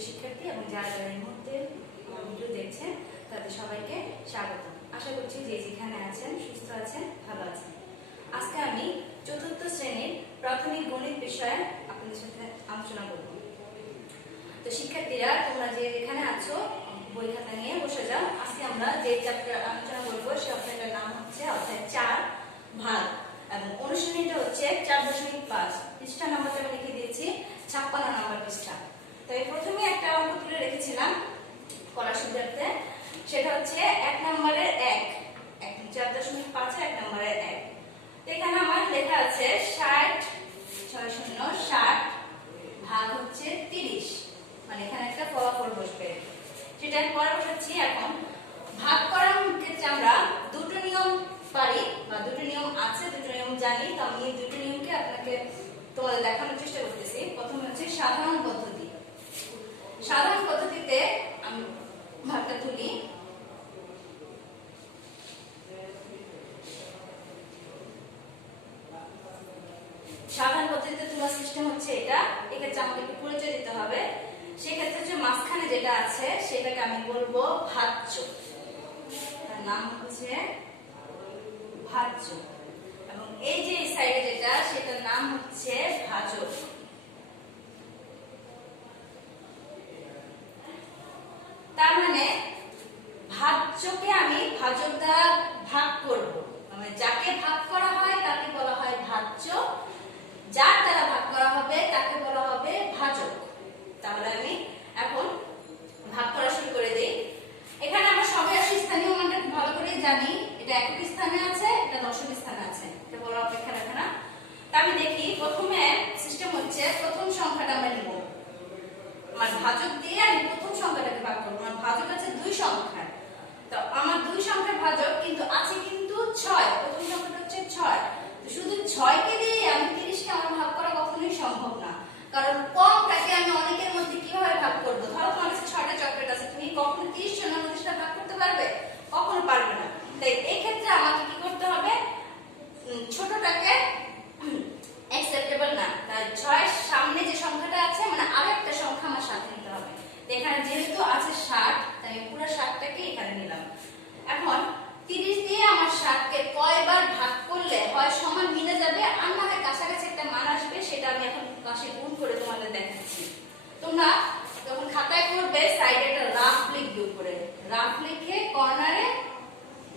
প্রিয় শিক্ষার্থী এবং যারা যারা এই মুহূর্তে ভিডিও দেখছেন তাদের সবাইকে স্বাগত। আশা করছি যে যেখানে আছেন সুস্থ আছেন, ভালো আছেন। আজকে আমি চতুর্থ শ্রেণীর প্রাথমিক গণিত বিষয়ে আপনাদের সাথে আলোচনা করব। তো শিক্ষার্থীরা তোমরা যে যেখানে আছো বই খাতা নিয়ে বসে যাও। আজকে আমরা যে চ্যাপ্টার আলোচনা করব সেই অধ্যায়টার নাম হচ্ছে অধ্যায় 4 ভাগ এবং অনুশীলনীটা হচ্ছে 4.5। পৃষ্ঠা নাম্বারটা আমি লিখে দিয়েছি 56 নম্বর পৃষ্ঠা। তো এই প্রথমে একটা অঙ্ক তুলে রেখেছিলাম করার সুবিধার্থে, সেটা হচ্ছে 1 নম্বরের 1, 4.5 1 নম্বরের 1। তো এখানে আমার লেখা আছে 60 ভাগ হচ্ছে 30, মানে এখানে একটা ফলাফল বসবে, সেটা আমি পরে বসাচ্ছি। এখন ভাগ করার ক্ষেত্রে আমরা দুটো নিয়ম পারি বা দুটো নিয়ম আছে, দুটো নিয়ম জানি। তো আমি এই দুটো নিয়মকে আপনাকে তোমাদের দেখানোর চেষ্টা করতেছি। প্রথমে হচ্ছে সাধারণ পদ্ধতি। সাধারণ পদ্ধতিতে আমি ভাগটা তুলি। সাধারণ পদ্ধতিতে তোলার সিস্টেম হচ্ছে এটা। এক্ষেত্রে আমাকে একটু পরিচয় দিতে হবে। সেক্ষেত্রে হচ্ছে মাঝখানে যেটা আছে সেটাকে আমি বলবো ভাজ্য, তার নাম হচ্ছে ভাজ্য, এবং এই যে সাইডে যেটা সেটার নাম হচ্ছে ভাজক। তার মানে ভাজ্যকে আমি ভাজক দ্বারা ভাগ করব, মানে যাকে ভাগ করা হয় তাকে বলা হয় ভাজ্য, যার দ্বারা ভাগ করা হবে তাকে বলা হবে ভাজক। তাহলে আমি এখন ভাগ করা শুরু করে দেই। এখানে আমরা সবাই আসলে স্থানীয় মানটা খুব ভালো করে জানি। এটা একক স্থানে আছে, এটা দশক স্থানে আছে, এটা বলার অপেক্ষা রাখে না। তা আমি দেখি প্রথমে সিস্টেম হচ্ছে প্রথম সংখ্যাটা আমরা নিব। আমার ভাজক দিয়ে আমি প্রথম সংখ্যাটাকে ভাগ করব। আমার ভাজক আছে 2 সংখ্যা। তো আমার 2 সংখ্যার ভাজক কিন্তু আছে কিন্তু 6। প্রথম সংখ্যাটা হচ্ছে 6। তো শুধু 6 কে দিয়ে আমি 30 কে আমার ভাগ করা কখনোই সম্ভব না, কারণ কমটাকে আমি অনেকের মধ্যে কিভাবে ভাগ করব? ধরো তোমার কাছে 6টা চকলেট আছে, তুমি কখনো 30 জনের মধ্যে সেটা ভাগ করতে পারবে? কখনো পারবে না। তাই এই ক্ষেত্রে আমাকে কি করতে হবে? ছোটটাকে অ্যাকসেপ্টেবল না, তাই 6 এর সামনে যে সংখ্যাটা আছে মানে আরেকটা সংখ্যা আমার সাথে নিতে হবে। তো এখানে যেহেতু আছে 60, তাই পুরো 60টাকে এখানে নিলাম। এখন 30 দিয়ে আমার 60 কে কয়বার ভাগ করলে হয় সমান মিলে যাবে আর না হয় কাছাকাছি একটা মান আসবে, সেটা আমি এখন পাশে গুণ করে তোমাদের দেখাচ্ছি। তোমরা যখন খাতায় করবে সাইডে একটা রাফ লিখবে, উপরে রাফ লিখে কর্নারে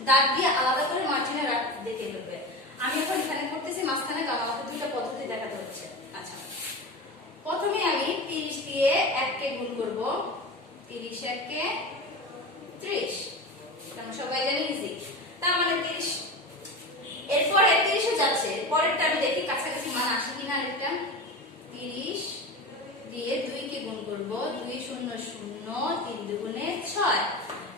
দাগ দিয়ে আলাদা করে মার্জিনে দেখে ফেলবে। আমি এখন এখানে করতেছি মাঝখানে, কারণ আমাকে দুটো পদ্ধতি দেখাতে হচ্ছে। আচ্ছা, প্রথমে আমি 30 দিয়ে 1 কে গুণ করব। 30 1 কে 30, আমরা সবাই জানি ইজি। তার মানে 30, এরপরে 30 এ যাচ্ছে, পরেরটা আমি দেখি কাছাকাছি মান আসে কিনা। আরেকটা 30 দিয়ে 2 কে গুণ করব। 2 0 0 3 দুগুণে 6।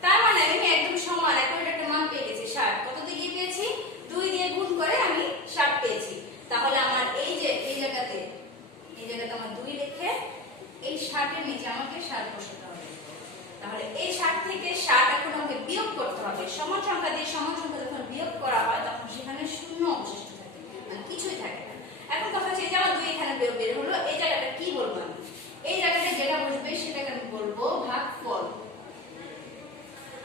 তার মানে আমি একদম সমান এখন একটা মান পেয়ে গেছি 60। কত দিয়ে পেয়েছি? 2 দিয়ে গুণ করে আমি 60 পেয়েছি। তাহলে আমার এই যে এই জায়গাতে আমার 2 লিখে এই 60 এর নিচে আমাকে 60 বসাতে হবে। তাহলে এই 60 থেকে 60 এখন আমাকে বিয়োগ করতে হবে। সমান সংখ্যা দিয়ে সমান সংখ্যা যখন বিয়োগ করা হয় তখন সেখানে শূন্য অবশিষ্ট থাকে, মানে কিছুই থাকে না। এখন কথা হচ্ছে যে আমার 2 এখানে বের হলো, এই জায়গাটা কি বলবো আমি? এই জায়গাটা যেটা বসবে সেটাকে আমি বলবো ভাগফল।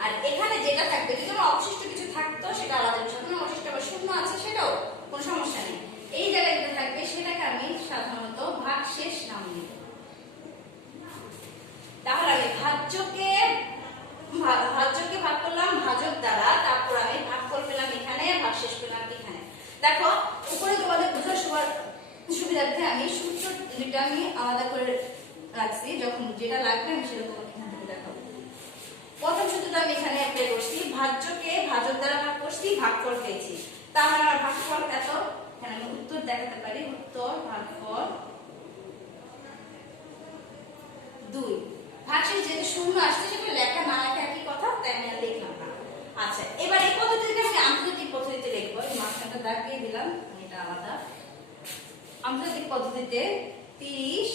আর এখানে যেটা থাকবে, যদি আমার অবশিষ্ট কিছু থাকতো সেটা আলাদা বিষয়, কোনো অবশিষ্ট বা শূন্য আছে সেটাও কোনো সমস্যা নেই। এই জায়গায় যেটা থাকবে সেটাকে আমি সাধারণত ভাগশেষ নাম দিব। তাহলে আমি ভাজ্যকে ভাগ করলাম ভাজক দ্বারা, তারপর আমি ভাগফল পেলাম এখানে, ভাগশেষ পেলাম এখানে। দেখো উপরে তোমাদের বোঝার সুবিধার্থে আমি সূত্র দুটো আমি আলাদা করে রাখছি, যখন যেটা লাগবে আমি সেটা তোমাকে এখান থেকে দেখাবো। প্রথম সূত্রটা আমি এখানে অ্যাপ্লাই করছি, ভাজ্যকে ভাজক দ্বারা ভাগ করছি, ভাগফল পেয়েছি। তাহলে আমার ভাগফল এত, এখানে আমি উত্তর দেখাতে পারি, উত্তর ভাগফল 2। ভাগশেষ যেহেতু শূন্য আসছে সেটা লেখা না লেখা একই কথা, তাই আমি আর লিখলাম না। আচ্ছা, এবার এই পদ্ধতিটাকে আমি আন্তর্জাতিক পদ্ধতিতে লিখবো। এই মাঝখানটা দাগ দিয়ে দিলাম, এটা আলাদা। আন্তর্জাতিক পদ্ধতিতে 30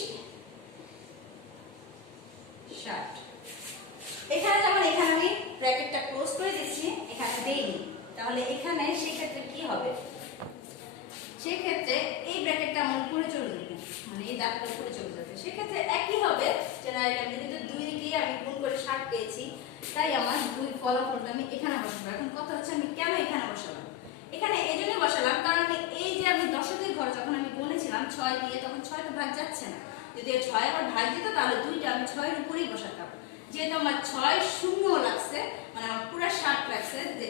60, এখানে যেমন এখানে আমি ব্র্যাকেটটা ক্লোজ করে দিচ্ছি, এখানে দেইনি। তাহলে এখানে সেই ক্ষেত্রে কি হবে? সেই ক্ষেত্রে এই ব্র্যাকেটটা আমার উপরে চলে যাবে, মানে এই দাগটা উপরে চলে যাবে। সেক্ষেত্রে একই হবে। জেনারেলি আমি যেহেতু 2 দিকেই আমি গুণ করে 60 পেয়েছি, তাই আমার 2 ফলাফলটা আমি এখানে বসাবো। এখন কথা হচ্ছে আমি কেন এখানে বসালাম? এখানে এই জন্য বসালাম কারণ এই যে আমি দশকের ঘর যখন আমি গুনেছিলাম 6 দিয়ে, তখন 6 তো ভাগ যাচ্ছে না। যদি 6 আবার ভাগ দিত তাহলে 2টা আমি 6 এর উপরেই বসাতাম। যেহেতু আমার 6 শূন্য লাগছে, মানে আমার পুরো 60 লাগছে, যে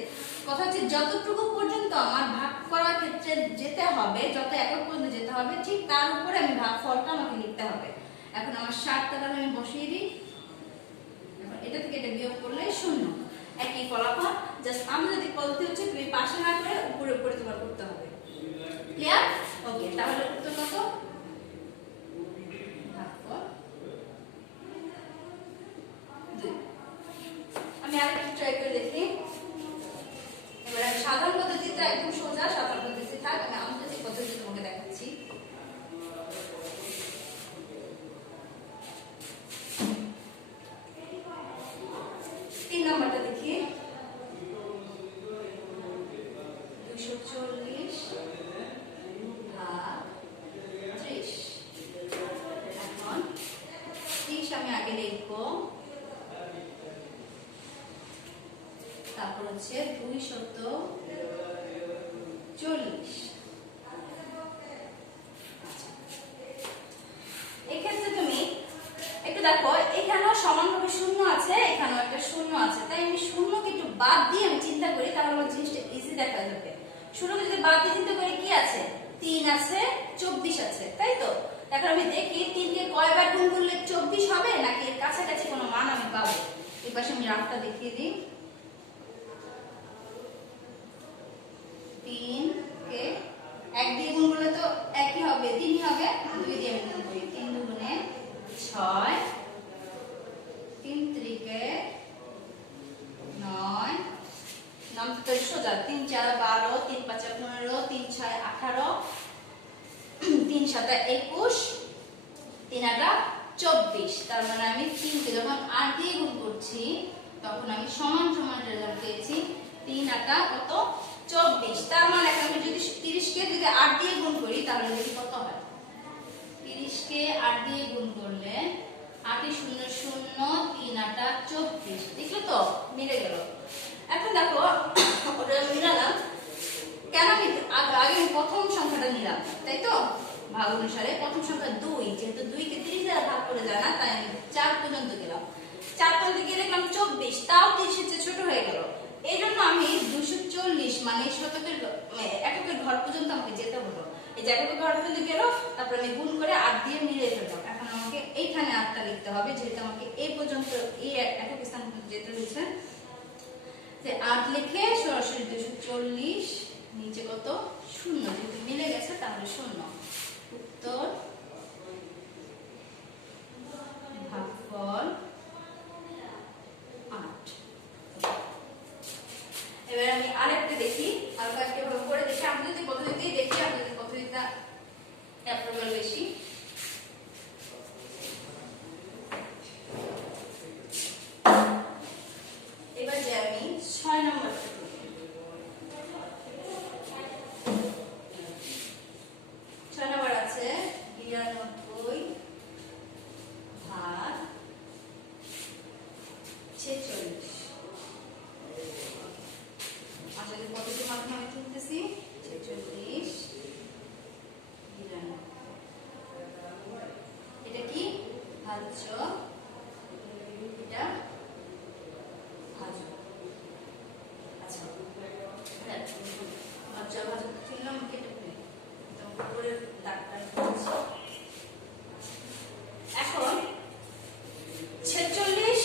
কথা হচ্ছে যতটুকু পর্যন্ত আমার ভাগ করার ক্ষেত্রে যেতে হবে, যত একক পর্যন্ত যেতে হবে, ঠিক তার উপরে আমি ভাগফলটা আমাকে লিখতে হবে। এখন আমার 60 টাকা আমি বসিয়ে দিই। এখন এটা থেকে এটা বিয়োগ করলে 0, একই ফলাফল। জাস্ট আমরা যদি পদ্ধতি হচ্ছে তুমি পাশে না করে উপরে উপরে তোমার করতে হবে। ক্লিয়ার? ওকে, তাহলে উত্তর কত? ভাগফল 2। আমি আরেকটু ট্রাই করে দেখি। এবার আমি সাধারণ পদ্ধতিতে একদম সোজা, সাধারণ পদ্ধতি থাক, আমি আন্তর্জাতিক পদ্ধতি তোমাকে দেখাচ্ছি। 3 নম্বরটা দেখি। 240 ভাগ 30। এখন 30 আমি আগে লিখবো, তারপর হচ্ছে 240। এক্ষেত্রে তুমি একটু দেখো, এখানেও সমানভাবে 0 আছে, এখানেও একটা 0 আছে, তাই আমি 0কে একটু বাদ দিয়ে আমি চিন্তা করি, তাহলে আমার জিনিসটা ইজি দেখা যাবে। 0কে যদি বাদ দিয়ে চিন্তা করি, কি আছে? 3 আছে, 24 আছে, তাই তো? এখন আমি দেখি 3 কে কয়বার গুণ করলে 24 হবে, নাকি এর কাছাকাছি কোনো মান আমি পাবো। এই পাশে আমি রাফটা দেখিয়ে দিই। 3 কে 1 দিয়ে গুণ করলে তো একই হবে, 3ই হবে। 2 দিয়ে আমি গুণ করি, 3 দুগুণে 6, 3 ত্রিকে 9, 9 তো সোজা, 3 4 12, 3 5 15, 3 6 18, 3 7 21, 3 8 24। তার মানে আমি 3 কে যখন 8 দিয়ে গুণ করছি, তখন আমি সমান সমান রেজাল্ট পেয়েছি। 3 8 কত? 24। তার মানে এখন আমি যদি 30 কে যদি 8 দিয়ে গুণ করি, তাহলে দেখি কত হয়। 30 কে 8 দিয়ে গুণ করলে 8 0 0, 3 8 24। দেখলে তো মিলে গেল। এখন দেখো ওটা মিলালাম কেন? আমি আগে প্রথম সংখ্যাটা নিলাম, তাই তো? ভাগ অনুসারে প্রথম সংখ্যা 2, যেহেতু 2 কে 30 দ্বারা ভাগ করে যায় না, তাই আমি 4 পর্যন্ত গেলাম। 4 পর্যন্ত গিয়ে দেখলাম 24, তাও 30 এর চেয়ে ছোট হয়ে গেল। এই জন্য আমি 240 মানে শতকের এককের ঘর পর্যন্ত আমাকে যেতে হলো। এই যে এককের ঘর পর্যন্ত গেল, তারপর আমি গুণ করে 8 দিয়ে মিলিয়ে ফেললাম। এখন আমাকে এইখানে 8টা লিখতে হবে, যেহেতু আমাকে এই পর্যন্ত এই একক স্থান পর্যন্ত যেতে হয়েছে। যে 8 লিখে সরাসরি 240, নিচে কত? 0, যেহেতু মিলে গেছে তাহলে 0। উত্তর ভাগফল 8। এবার আমি আরেকটা দেখি, আর কয়েকটা ভাবে করে দেখি। আমি যদি পদ্ধতিতেই দেখি, আমি যদি পদ্ধতিটা অ্যাপ্রুভাল বেশি। এবার যে আমি 6 নম্বর 6 নম্বর আছে 92 ভাগ 46। আসলে পদ্ধতির মাধ্যমে আমি তুলতেছি। 46 92, এটা কি? ভাজ্য, এটা ভাজ্য। আচ্ছা, ভাজ্য ভাজ্য তুললাম, কেটে ফেলি, উপরের দাগটা তুলছি। এখন 46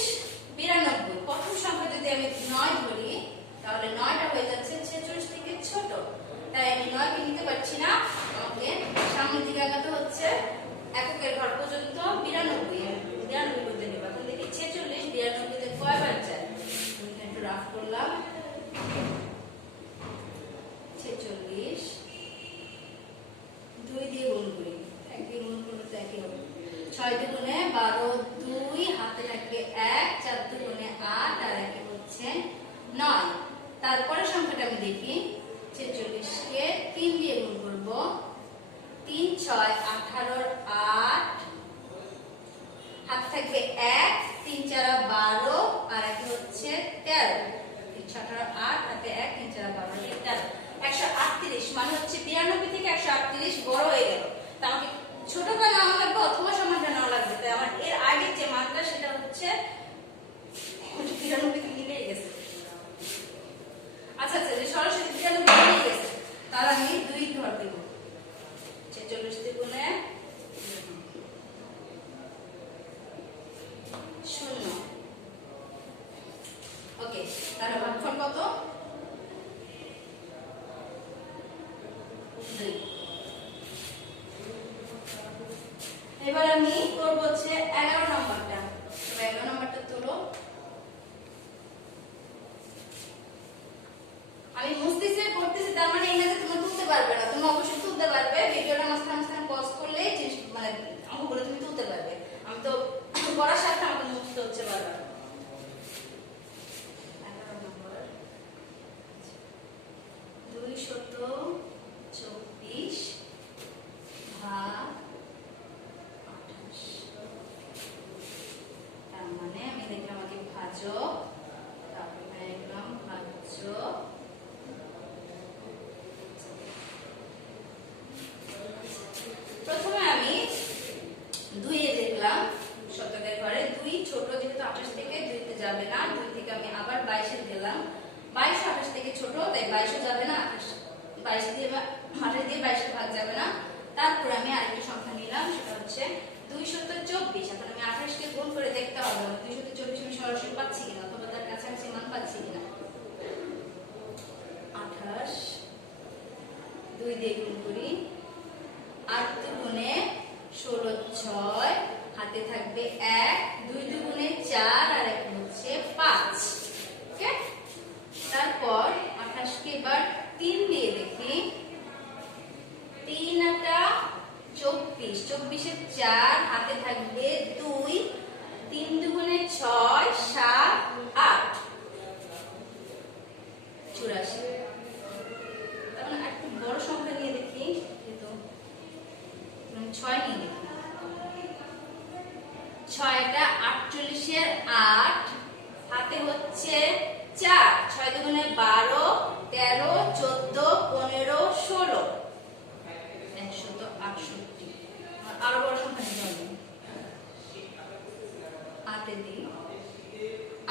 92, প্রথম সংখ্যা যদি আমি 9 ধরি, তাহলে 9টা হয়ে যাচ্ছে 46 থেকে ছোট, তাই আমি 9 কে নিতে পারছি না। আমাকে সামনের দিকে আগাতে হচ্ছে, এককের ঘর পর্যন্ত 92 করতে নেব। এখন দেখি 46 92 তে কয়বার যায়। আমি একটু রাফ করলাম। 46 2 দিয়ে গুণ করি, 1 দিয়ে গুণ করলে তো একই হবে। 6 দুগুণে 12, 2 হাতে থাকবে 1, 4 দুগুণে 8, আর 1 হচ্ছে 9। তারপরে সংখ্যাটা আমি দেখি, 46 কে 3 দিয়ে গুণ করব। 3 6 18, 8 হাতে থাকবে 1, 3 4 12 আর এক হচ্ছে 13, 3 6 18 8 হাতে 1 3 4 12 13, 138 মানে হচ্ছে 92 থেকে 138 বড় হয়ে গেল। তা আমাকে ছোটটা নেওয়া লাগবে অথবা সমানটা নেওয়া লাগবে। তাই আমার এর আগের যে মানটা সেটা হচ্ছে 92 মিলে গেছে। আচ্ছা আচ্ছা, যে সরাসরি 92 মিলে গেছে, তাহলে আমি 2 ঘর দেব। 46 দ্বিগুণে 0। ওকে, তাহলে ভাগফল কত? 2। এবার আমি করব হচ্ছে 11 নম্বরটা। তবে 11 নম্বরটা তোলো। আমি মুছতেছি করতেছি, তার মানে এখানে তুমি তুলতে পারবে না। তুমি অবশ্যই তুলতে পারবে, ভিডিওটা মাঝখানে মাঝখানে পজ করলে মানে অঙ্কগুলো তুমি তুলতে পারবে। আমি তো করার সাথে আমাকে মুছতে হচ্ছে বারবার। 11 নম্বর 224 ভাগ 28। তার মানে আমি দেখলাম আগে ভাজক, তারপরে লিখলাম ভাজ্য, প্রথমে আমি 2 এ লিখলাম শতকের ঘরে 2 ছোট, যেহেতু 28 থেকে 2 তে যাবে না, 2 থেকে আমি আবার 22 এ দিলাম। 22 28 থেকে ছোট, তাই 22 ও যাবে না, 22 দিয়ে 28 দিয়ে 22 এর ভাগ যাবে না। তারপর আমি আরেকটা সংখ্যা নিলাম, সেটা হচ্ছে 224। এখন আমি 28 কে গুণ করে দেখতে হবে 224 আমি সরাসরি পাচ্ছি কিনা অথবা তার কাছাকাছি মান পাচ্ছি কিনা। 28 2 দিয়ে গুণ করি, 8 দুগুণে 16 6, হাতে থাকবে 1, 2 দুগুণে 4 আর এক হচ্ছে 5। ওকে, তারপর 28 কে এবার 3 দিয়ে দেখি, 3 আটা 24, 24 এ 4 হাতে থাকবে 2, 3 দুগুণে 6 7 8 84। তাহলে একটু বড় সংখ্যা নিয়ে দেখি, যেহেতু 6 নিয়ে দেখি। 6 এটা 48 এর 8, হাতে হচ্ছে 4, 6 দুগুণে 12 13 14 15 16 168। আরো বড় সংখ্যা নিতে হবে, 8 এ দিই,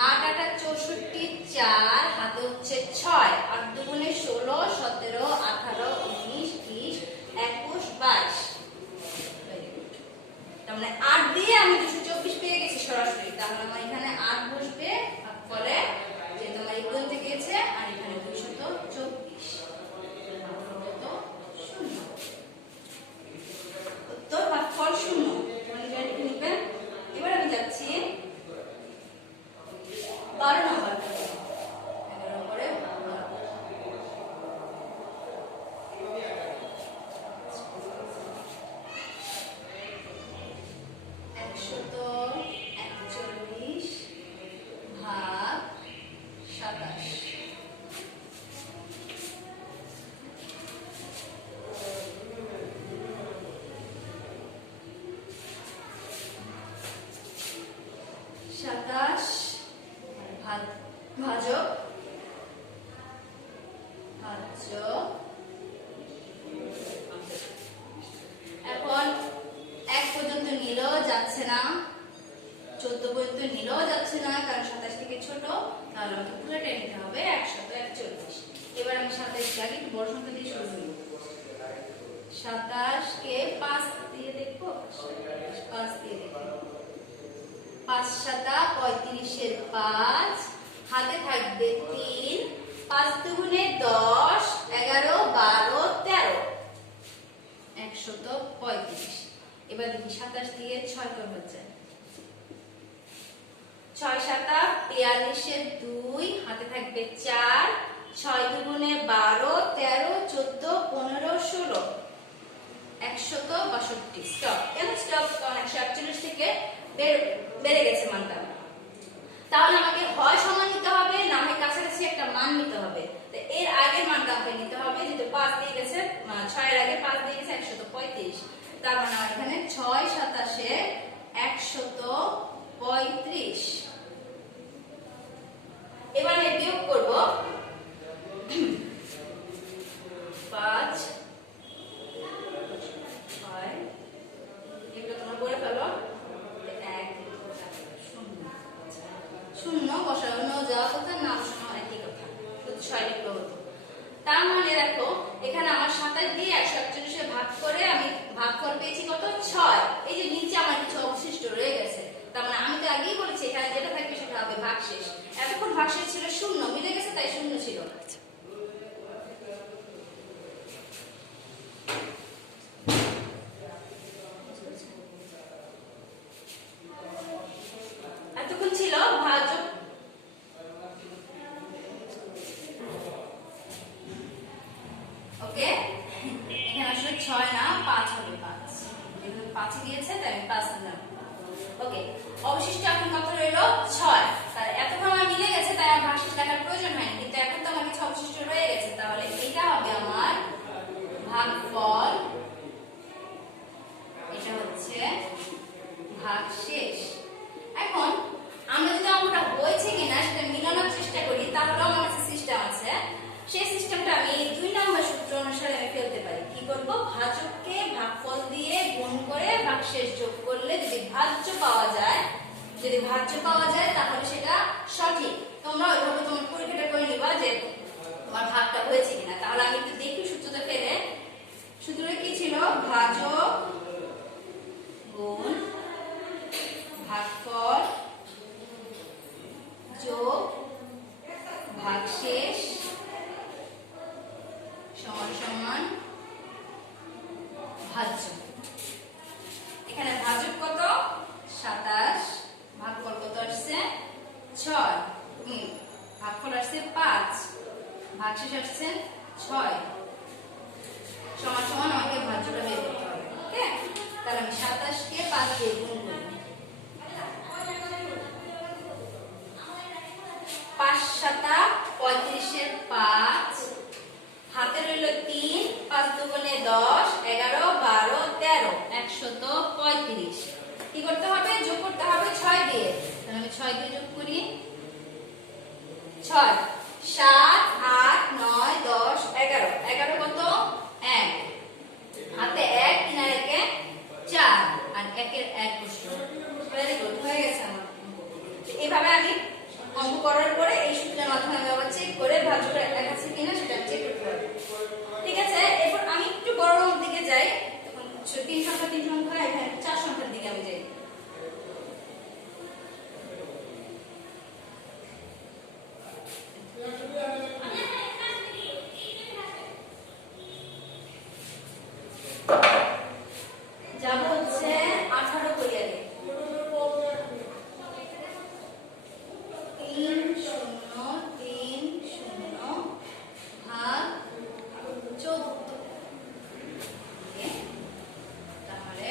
8 আটা 64 4, হাতে হচ্ছে 6, 8 দুগুণে 16 17 18 19 20 21 22। তার মানে 8 দিয়ে আমি 224 পেয়ে গেছি সরাসরি। তাহলে আমার এখানে 8 বসবে, ফলে যেহেতু আমার এই পর্যন্ত গেছে, আর এখানে 224 কত 0। উত্তর ভাগফল 0। মানে এটা লিখবেন। এবার আমি যাচ্ছি 12 নম্বর। 11 নম্বরে 141 ভাগ 27। ভাজক ভাজ্য। এখন 1 পর্যন্ত নিলেও যাচ্ছে না, 14 পর্যন্ত নিলেও যাচ্ছে না, কারণ 27 থেকে ছোট। তাহলে আমাকে পুরোটাই নিতে হবে 141। এবার আমি 27 কে আগে বড় সংখ্যা দিয়ে শুরু করি। 27 কে 5 দিয়ে দেখবো, 5 দিয়ে দেখবো। 5 7 35 এর 5, হাতে থাকবে 3, 5 দুগুণে 10 11 12 13 135। এবার দেখি 27 দিয়ে 6 কত হচ্ছে, 6 7 42 এর 2, হাতে থাকবে 4, 6 দুগুণে 12 13 14 15 16 162। স্টপ। কেন স্টপ? কারণ 148 থেকে বেড়ে গেছে মানটা। তাহলে আমাকে হয় সমান নিতে হবে, না হয় কাছাকাছি একটা মান নিতে হবে। তো এর আগের মানটা আমাকে নিতে হবে, যেহেতু 5 দিয়ে গেছে, 6 এর আগে 5 দিয়ে গেছে 135। তার মানে এখানে 6 27 135 অবশিষ্ট এখন কত রইলো 6। তাহলে এতক্ষণ আমার মিলে গেছে, তাই আমার ভাগশেষ লেখার প্রয়োজন হয়নি, কিন্তু এখন তো আমার কিছু অবশিষ্ট রয়ে গেছে। তাহলে এটা হবে আমার ভাগফল, এটা হচ্ছে ভাগশেষ। এখন আমরা যদি অঙ্কটা হয়েছে কিনা সেটা মিলানোর চেষ্টা করি, তাহলে আমার কাছে সিস্টেম আছে। সেই সিস্টেমটা আমি 2 নম্বর সূত্র অনুসারে আমি ফেলতে পারি। কি করব? ভাজককে ভাগফল দিয়ে গুণ করে ভাগশেষ যোগ করলে যদি ভাজ্য পাওয়া যায়, তাহলে সেটা সঠিক। তোমরা ওইভাবে তোমার পরীক্ষাটা করে নিবা যে তোমার ভাগটা হয়েছে কিনা। তাহলে আমি একটু দেখি সূত্রটা ফেলে। সূত্রটা কি ছিল? ভাজক গুণ ভাগফল যোগ ভাগশেষ সমান সমান ভাজ্য। এখানে ভাজক কত? 27, ভাগফল কত আসছে? 6, ভাগফল আসছে 5, ভাগশেষ আসছে 6, সমান সমান আমাকে ভাজ্যটা বের করতে হবে। ওকে, তাহলে আমি 27 কে 5 দিয়ে গুণ করি। 5 7 35 এর 5, হাতে রইল 3, 5 দুগুণে 10, 11 12 13, 135। কি করতে হবে? যোগ করতে হবে 6 দিয়ে। তাহলে আমি 6 দিয়ে যোগ করি। 6 7 8 9 10 11, 11 কত? 1, হাতে 1, 3 আর 1 4, আর 1 এর 1 বসলো। ভেরি গুড, হয়ে গেছে আমার। এইভাবে আমি অঙ্ক করার পরে এই সূত্রের মাধ্যমে আমি আবার চেক করে ভাজ্যটা এক আছে কিনা সেটা চেক করতে পারবো। ঠিক আছে, এরপর আমি একটু বড় অঙ্কের দিকে যাই। তখন 3 সংখ্যা, এখানে 4 সংখ্যার দিকে আমি যাই। যাব হচ্ছে 18 করি আগে। 3 0 3 0 ভাগ 14। তাহলে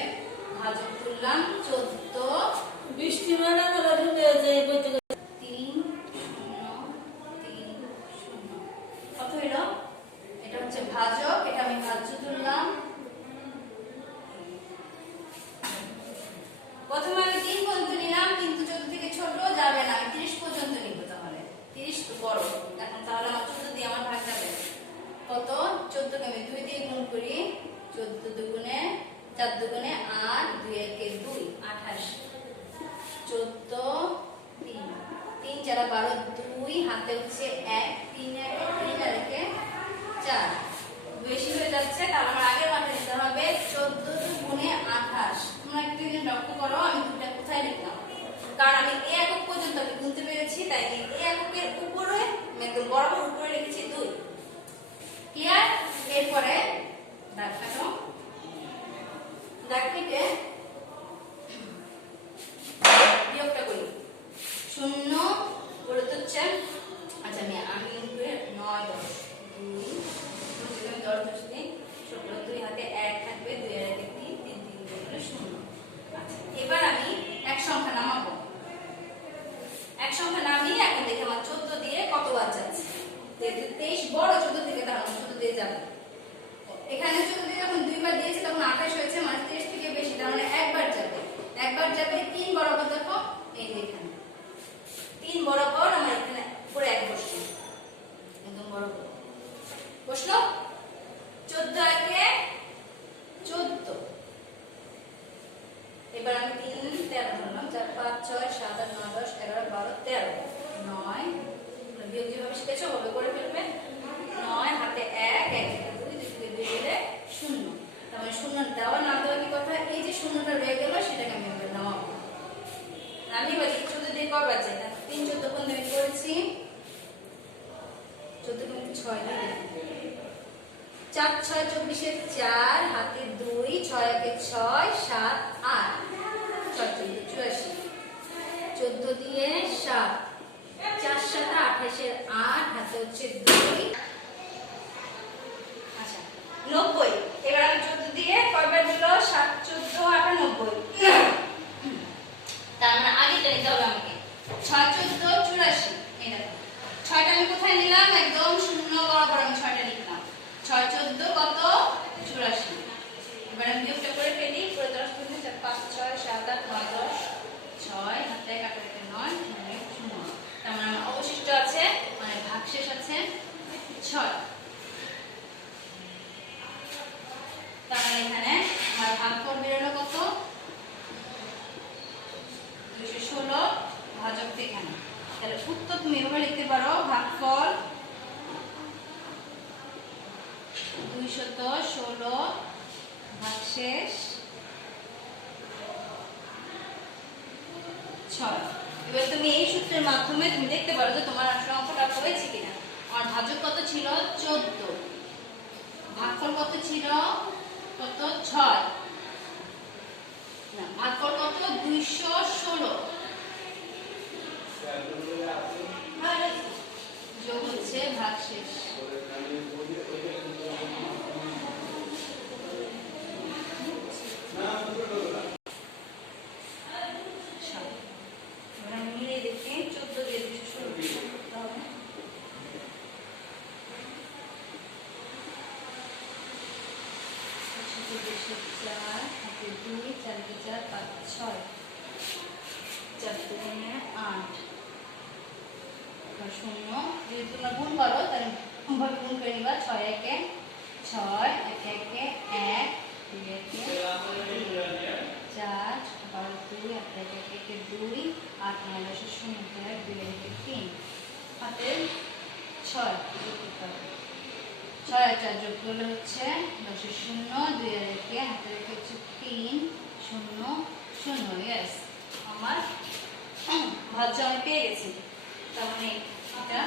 ভাজক তুললাম 14, বৃষ্টি মানে বলে ঢুকে যায় বইতে। 3 0 3 0 কত হলো? এটা হচ্ছে ভাজক, এটা আমি ভাজ্য তুললাম। প্রথমে আমি 3 পর্যন্ত নিলাম, কিন্তু 14 থেকে ছোট যাবে না, আমি 30 পর্যন্ত নিব। তাহলে 30 বড়। এখন তাহলে আমার 14 দিয়ে আমার ভাগ যাবে কত? 14 কে আমি 2 দিয়ে গুণ করি। 14 দুগুণে 4 দুগুণে 8, 2 একে 2, 28, 14 3, 3 4 12, 2 হাতে হচ্ছে 1, 3 আর 1 4, বেশি হয়ে যাচ্ছে। তাহলে আমার আগের মাঠে নিতে হবে 14 গুণে 28। তোমরা একটু দিন লক্ষ্য করো আমি দুটো কোথায় লিখলাম, কারণ আমি এই একক পর্যন্ত আমি গুনতে পেরেছি, তাই এই এককের উপরে একদম বরাবর উপরে লিখেছি 2। ক্লিয়ার? এরপরে দাগ কাটো। দাগ কেটে বিয়োগটা করি। 0 বলে তো হচ্ছে, আচ্ছা আমি 9 10 2, আমি 10 10 দিই, 2 হাতে 1 থাকবে, 2 আর 1 3, 3 3 বলে 0। আচ্ছা, এবার আমি এক সংখ্যা নামাবো। এক সংখ্যা নামিয়ে এখন দেখি আমার 14 দিয়ে কতবার যাচ্ছে। 23 বড় 14 থেকে, তাহলে 14 দিয়ে যাবে। এখানে 14 দিয়ে যখন 2 বার দিয়েছি তখন 28 হয়েছে, মানে 23 থেকে বেশি, তার মানে একবার যাবে। একবার যাবে 3 বরাবর, দেখো এই যে এখানে 3 বরাবর আমার এখানে পুরো 1 বসছে, একদম বরাবর বসলো। 14 একে 14। এবার আমি 3 13 ধরলাম, 4 5 6 7 8 9 10 11 12 13, 9 বিয়োগ যেভাবে শিখেছো ওভাবে করে ফেলবে। 9 হাতে 1 1 থেকে 2 2 থেকে 2 গেলে 0। তার মানে 0 দেওয়া না দেওয়া কি কথা? এই যে 0টা রয়ে গেল সেটাকে আমি এবার নামাবো। আমি এবার 14 দিয়ে কয়বার যাই? 3 14 পর্যন্ত আমি করেছি, 14 কিন্তু 6 দিয়ে 4 6 24 এর 4, হাতে 2, 6 একে 6 7 8, 6 14 84, 14 দিয়ে 7, 4 7 28 এর 8, হাতে হচ্ছে 2। আচ্ছা 90। এবার আমি 14 দিয়ে কয়বার দিল? 7 14 98। তার মানে 6 14 84 এই দেখো 6টা আমি কোথায় নিলাম একদম শূন্য বরাবর আমি 6টা লিখলাম 6 14 কত 84 এবার আমি বিয়োগটা করে ফেলি পুরো 10 গুণ 5 6 7 8 9 10 6 হাতে কাটা রেখে 9 0 তার মানে আমার অবশিষ্ট আছে মানে ভাগশেষ আছে 6 তার মানে এখানে আমার ভাগফল বেরোলো কত 216 ভাজক এখানে তাহলে উত্তর তুমি এভাবে লিখতে পারো ভাগফল 216 ভাগশেষ 6 এবার তুমি এই সূত্রের মাধ্যমে তুমি দেখতে পারো যে তোমার আসলে অঙ্কটা হয়েছে কিনা আর ভাজক কত ছিল 14 ভাগফল কত ছিল কত 6 না ভাগফল কত 216 যোগ হচ্ছে ভাগশেষ মিলিয়ে দেখি 14 দিয়ে 216 করতে হবে চার হাতে 2 4 4 5 6 4 2 8 শূন্য যদি তোমরা গুণ করো তাহলে ভাবে গুণ করে নিবা 6 একে 6 1 একে 1 2 একে 4 12 2 1 একে 2 8 9 10 শূন্য 2 একে 3 হাতে 6 যোগ করতে হবে 6 আর 4 যোগ করলে হচ্ছে 10 শূন্য 2 এর একে হাতে রেখে হচ্ছে 3 শূন্য শূন্য यस আমার ভাজ্য আমি পেয়ে গেছি তার মানে এটা